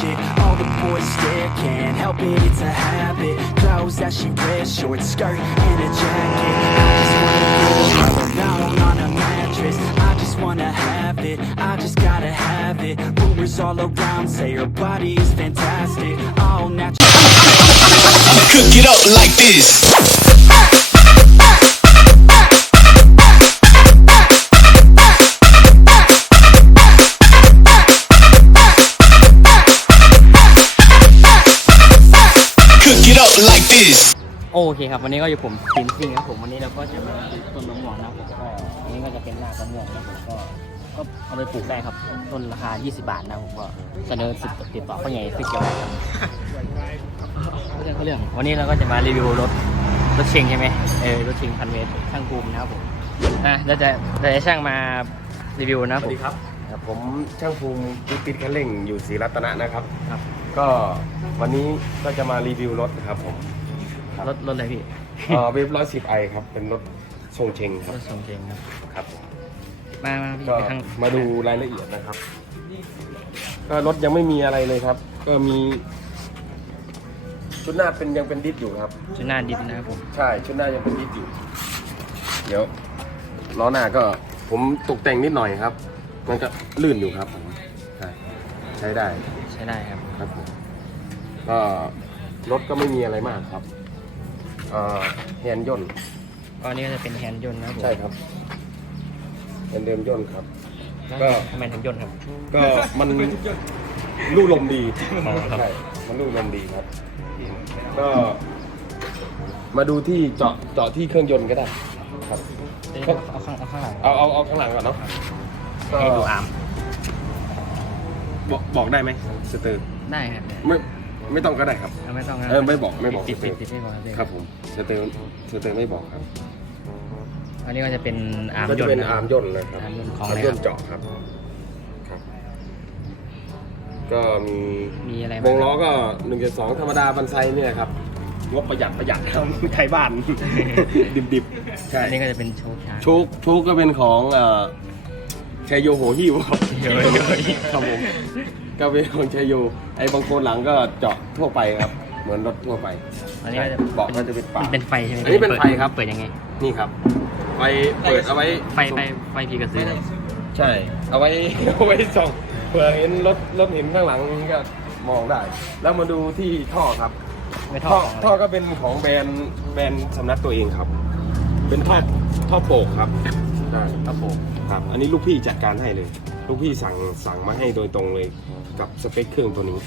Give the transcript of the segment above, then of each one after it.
a All the boys stare, can't help it, it's a habit. Clothes that she wears, short skirt and a jacket. I just wanna go alone on a mattress. I just wanna have it, I just gotta have it. Rumors all around say her body is fantastic. All natural Cook it up like this. Like this. โอเคครับวันนี้ก็อยู่ผมทีมซิ่งครับผมวันนี้เราก็จะมาปลูกต้นมะม่วงนะครับผมก็อันนี้ก็จะเป็นหน้ากมะม่วงนะผมก็ก็เอาไปปลูกได้ครับต้นราคา 20 บาทนะผมก็เสนอสิบติดต่อพ่อใหญ่ฟิกเกี่ยวครับเรื่องเขาเรื่องวันนี้เราก็จะมารีวิวรถรถเชงใช่ไหมเออรถเชงพันเมตรช่างภูมินะครับผมอะเราจะเราจะช่างมารีวิวนะสผวัสม ดีครับ ครับผมช่างภูมิปิ๊กปิ๊กคันเร่งอยู่ศรีรัตนะนะครับ ครับ ก็วันนี้ก็จะมารีวิวรถนะครับผมรถรถอะไรพี่เอ่อเวฟร้อยสิบไอครับ เป็นรถทรงเชงครรับถทรงเชงครับ ครับผมมามาพี่ก็ไปข้างมาดูรายละเอียดนะครับ ก็รถยังไม่มีอะไรเลยครับ ก็มี ชุดหน้าเป็นยังเป็นดิสอยู่ครับ จุดหน้าดินนะครับผมใช่ ชุดหน้ายังเป็นดิสอยู่ เดี๋ยวล้อหน้าก็ผมตกแต่งนิดหน่อยครับ มันก็ลื่นอยู่ครับผมใช่ใช้ได้ ใช้ได้ครับครับผม ก็รถก็ไม่มีอะไรมากครับเอ่อแฮนด์ย่นต์ก็อันนี้ก็จะเป็นแฮนด์ยนต์นะครับผมใช่ครับเป็นเดิมย่นต์ครับ แล้วก็ ทำไมถึงยนต์ครับ ก็มันลู่ลมดีอ๋อครับ ใช่มันลู่ลมดีครับ ก็ มาดูที่เจาะเจาะที่เครื่องยนต์ก็ได้ครับ เอาข้างเอาข้างหลังเอาเอาเอาข้างหลังก่อนเนาะก็ให้ดูอาร์มบอกบอกได้ไหมสเตอร์ได้ครับ ไม่ ไม่ต้องก็ได้ครับ เอาไม่ต้องนะเออไม่บอกไม่บอกติดติดติดไม่บอกเลยครับผมสเตอร์สเตอร์ไม่บอกครับอันนี้ก็จะเป็นอาร์มก็ยจะนต์เป็นนะอาร์มย่นต์นะครับอาร์มย่นต์ของอาอะไรร์มย่นต์ครับเจาะครับครับ ก็มีมีอะไรวบ้างงล้อก็หนึ่งจุดสองธรรมดาบันไซเนี่ยครับงบประหยัดประหยัดครับไทยบ้านดิบดิบๆใช่ อันนี้ก็จะเป็นโชว์ช้างโชคโชคก็เป็นของเอ่อชัยโยโหฮิวครับโยโยครับผม ก็เป็นของชัยโยไอ้บางโคนหลังก็เจาะทั่วไปครับ เหมือนรถทั่วไปอันนี้ก็จะเบาะก็จะเป็นปากเป็นไฟใช่ไหมอันนี้เป็นไฟครับ เปิดยังไง นี่ครับไฟเปิดเอาไว้ไฟไฟไฟพีกระสือใช่ เอาไว้เอาไว้ส่องเผื่อเห็นรถรถเห็นข้างหลังก็มองได้ แล้วมาดูที่ท่อครับ ไม่ท่ท่ออของท่ออะไรก็เป็นของแบรนด์แบรนด์สำนักตัวเองครับ เป็นท่อท่อโปกครับใช่ท่อโปกครับ อันนี้ลูกพี่จัดการให้เลย ลูกพี่สั่งสั่งมาให้โดยตรงเลยกับสเปคเครื่องตัวนี้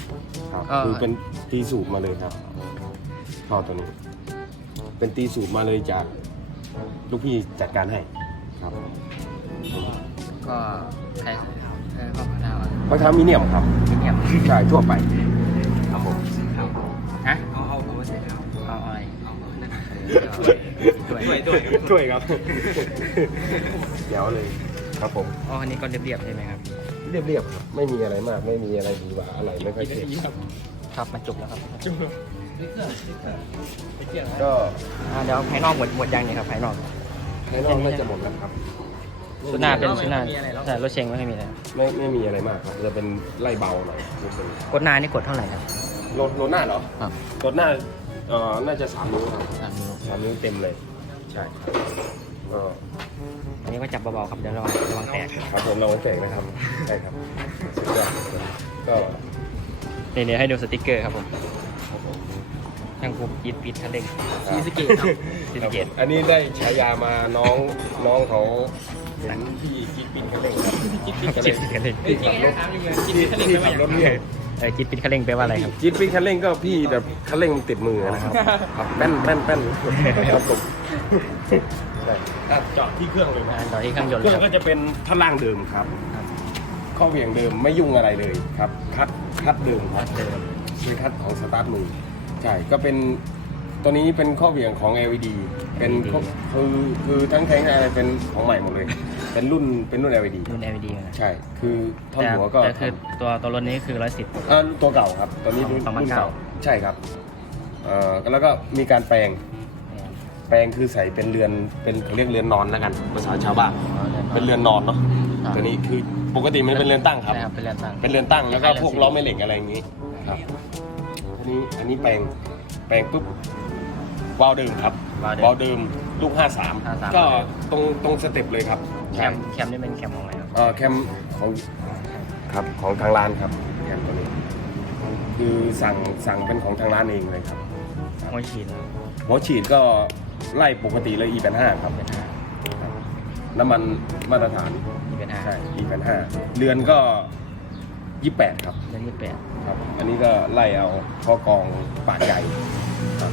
ครับคือเป็นตีสูบมาเลยครับท่อตัวนี้ เป็นตีสูบมาเลยจากลูกพี่จัดการให้ครับก็ใช้ใช้ข้อพัฒนาเพราะทำมีเนียมครับเงียบใช่ทั่วไปครับผมฮะเอาเอาเอาเสร็จแล้วเอาอะไรด้วยด้วยด้วยครับ เดี๋ยวเลย ครับผมอ๋ออันนี้ก็เรียบๆใช่ไหมครับเรียบๆครับไม่มีอะไรมากไม่มีอะไรดีหว่าอะไรไม่ค่อยเจ็บครับมาจุกแล้วครับก็อ่าเดี๋ยวภายนอกหมดหมดยังเนี่ยครับภายนอกภายนอกน่าจะหมดแล้วครับชุดหน้าเป็นชุดหน้าใช่รถเชงไม่มีอะไรไม่ไม่มีอะไรมากครับจะเป็นไล่เบาหน่อยนิดนึงกดหน้านี่กดเท่าไหร่ครับรถรถหน้าเหรอครับรถหน้าเอ่อน่าจะสามนิ้วครับสามนิ้วสามนิ้วเต็มเลยใช่ครับ ก็อันนี้ก็จับเบาๆครับเดี๋ยวระวังระวังแตกครับผมเราแจกนะครับใช่ครับสุดยอดก็นี่เดี๋ยวให้ดูสติกเกอร์ครับผมทางผมยีดปิดคันเร่งซีสเกตครับซีสเกตอันนี้ได้ฉายามาน้องน้องเขาเห็นพี่กิ๊กปินเขาเลยกิ๊กปินเขาเลจียดปิดคันเร่งที่ขับรถที่ที่ขับรถเนี่ยเออจีดปิดคันเร่งแปลว่าอะไรครับจิ๊ดปินคันเร่งก็พี่แบบคันเร่งมันติดมือนะครับครับแป้นแป้นแป้นครับผม ใช่อะเจาะที่เครื่องเลยนะอ่าต่อที่เครื่องยนต์เคเลยรื่องครับก็จะเป็นท่าล่างเดิมครับ ข้อเหวี่ยงเดิมไม่ยุ่งอะไรเลยครับคัดคัดเดิมครับคือคัดของสตาร์ทมือใช่ก็เป็นตัวนี้เป็นข้อเหวี่ยงของ LED เป็นข้อคือคือทั้งแท้งอะไรเป็นของใหม่หมดเลย เป็นรุ่นเป็นรุ่น LED รุ่น LED นะใช่ คือท่อนแต่หัวก็แต่คือตัวตัวรถนี้คือร้อยสิบเอ่อตัวเก่าครับ ตอนนี้รุ่นสองพันรุ่นเก้าเก่า ใช่ครับเอ่อแล้วก็มีการแปลง แปลงคือใส่เป็นเรือนเป็นเขาเรียกเรือนนอนแล้วกันภาษาชาวบ้านเป็นเรือนนอนเนาะครับ ตัวนี้คือปกติมันเป็นเรือนตั้งครับ ใช่ครับเป็นเรือนตั้ง เป็นเรือนตั้งแล้วก็คล้ายๆพวกเรือนล้อแม่เหล็กอะไรอย่างนี้ครับอันนี้อันนี้แปลงแปลงปุ๊บวาล์วเดิมครับวาล์วเดิมวาล์วเดิมลูก 53 53 ก็ตรงตรงสเต็ปเลยครับแคมแคมนี่เป็นแคมของอะไรครับ เออแคมของครับของทางร้านครับแคมตัวนี้ คือสั่งสั่งเป็นของทางร้านเองเลยครับ หัวฉีด หัวฉีดก็ ไล่ปกติเลย E85 ครับเป็นห้าน้ำมันมาตรฐานนี่เป็นห้าใช่ E85 เรือนก็ 28 ครับ เดือนที่แปดครับ อันนี้ก็ไล่เอาข้อกองปากใหญ่ครับ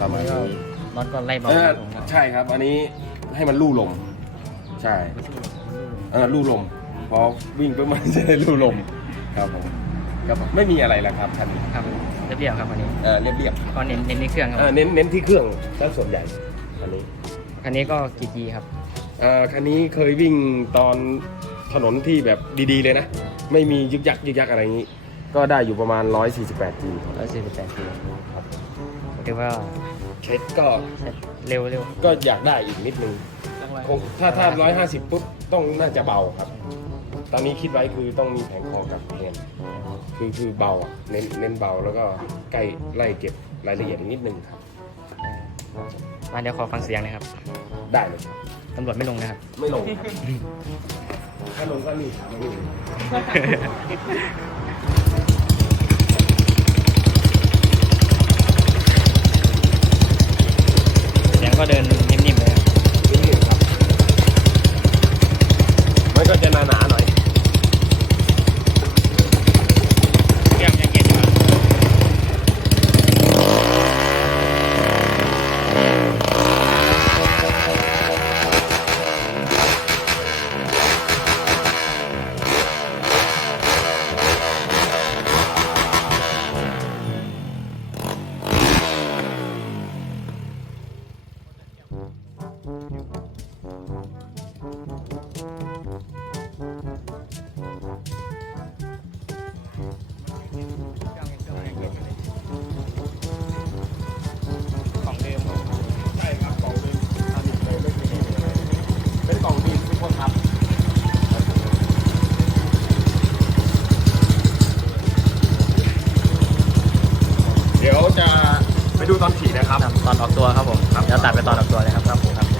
ประมาณก็นี้น็อตก็ไล่เบาเออผมก็ใช่ครับ อันนี้ให้มันลู่ลม ใช่ เออลู่ลมพอวิ่งปุ๊บมันจะได้ลู่ลม ครับผมครับผมไม่มีอะไรแล้วครับคันนี้ ครับ เรียบๆครับคันนี้เออเรียบก็เน้นเน้นในเครื่องคๆรับเออเน้นเน้นที่เครื่องซะส่วนใหญ่คันนี้คันนี้ก็กี่จีครับเอ่อคันนี้เคยวิ่งตอนถนนที่แบบดีๆเลยนะ ไม่มียึกยักยึกยักอะไรอย่างนี้ ก็ได้อยู่ประมาณ 148 G ร้อยสี่สิบแปดจีถือว่าเช็ดก็เร็วเร็วก็อยากได้อีกนิดนึงคงถ้าถ้า150ปุ๊บต้องน่าจะเบาครับ ตอนนี้คิดไว้คือต้องมีแผงคอกับแฮนด์คือคือเบาอะเน้นเน้นเบาแล้วก็ใกล้ไล่เก็บรายละเอียดอีกนิดนึงครับ มาเดี๋ยวขอฟังเสียงหนะครับได้เลยครับตำรวจไม่ลงนะครับ ไม่ลงครับถ้าลงก็นี่ครับไม่ลงเสียงก็เดิน เป็นกล่องดินทุกคนครับเดี๋ยวจะไปดูตอนขี่นะครับ ตอนออกตัวครับผม เดี๋ยวตัดไปตอนออกตัวเลยครับครับผมครับ